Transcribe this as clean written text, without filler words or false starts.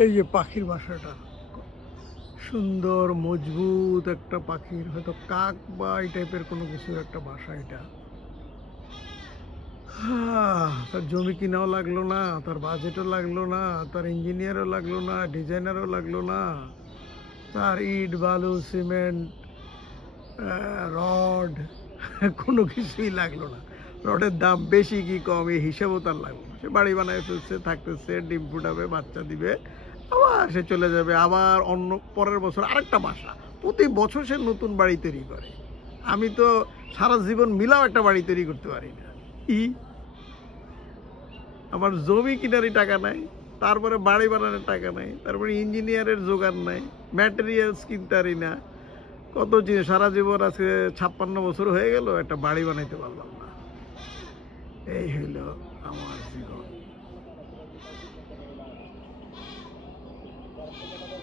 এই যে পাখির বাসাটা, সুন্দর মজবুত একটা পাখির, হয়তো কাক বা এই টাইপের কোনো কিছুর একটা বাসা এটা। তার জমি কিনাও লাগলো না, তার বাজেটও লাগলো না, তার ইঞ্জিনিয়ারও লাগলো না, ডিজাইনারও লাগলো না, তার ইট বালু সিমেন্ট রড কোনো কিছুই লাগলো না। রডের দাম বেশি কি কম এই হিসাবও তার লাগলো না। সে বাড়ি বানায় ফেলছে, থাকতেছে, ডিম ফুটাবে, বাচ্চা দিবে, আবার সে চলে যাবে, আবার অন্য পরের বছর আরেকটা বাসা। প্রতি বছর সে নতুন বাড়ি তৈরি করে। আমি তো সারা জীবন মিলাও একটা বাড়ি তৈরি করতে পারি না। আমার জমি কিনারই টাকা নাই, তারপরে বাড়ি বানানোর টাকা নাই, তারপরে ইঞ্জিনিয়ারের জোগাড় নাই, ম্যাটেরিয়ালস কিনতে পারি না, কত জিনিস। সারা জীবন আছে 56 বছর হয়ে গেল, একটা বাড়ি বানাইতে পারলাম না। এই হইল আমার জীবন।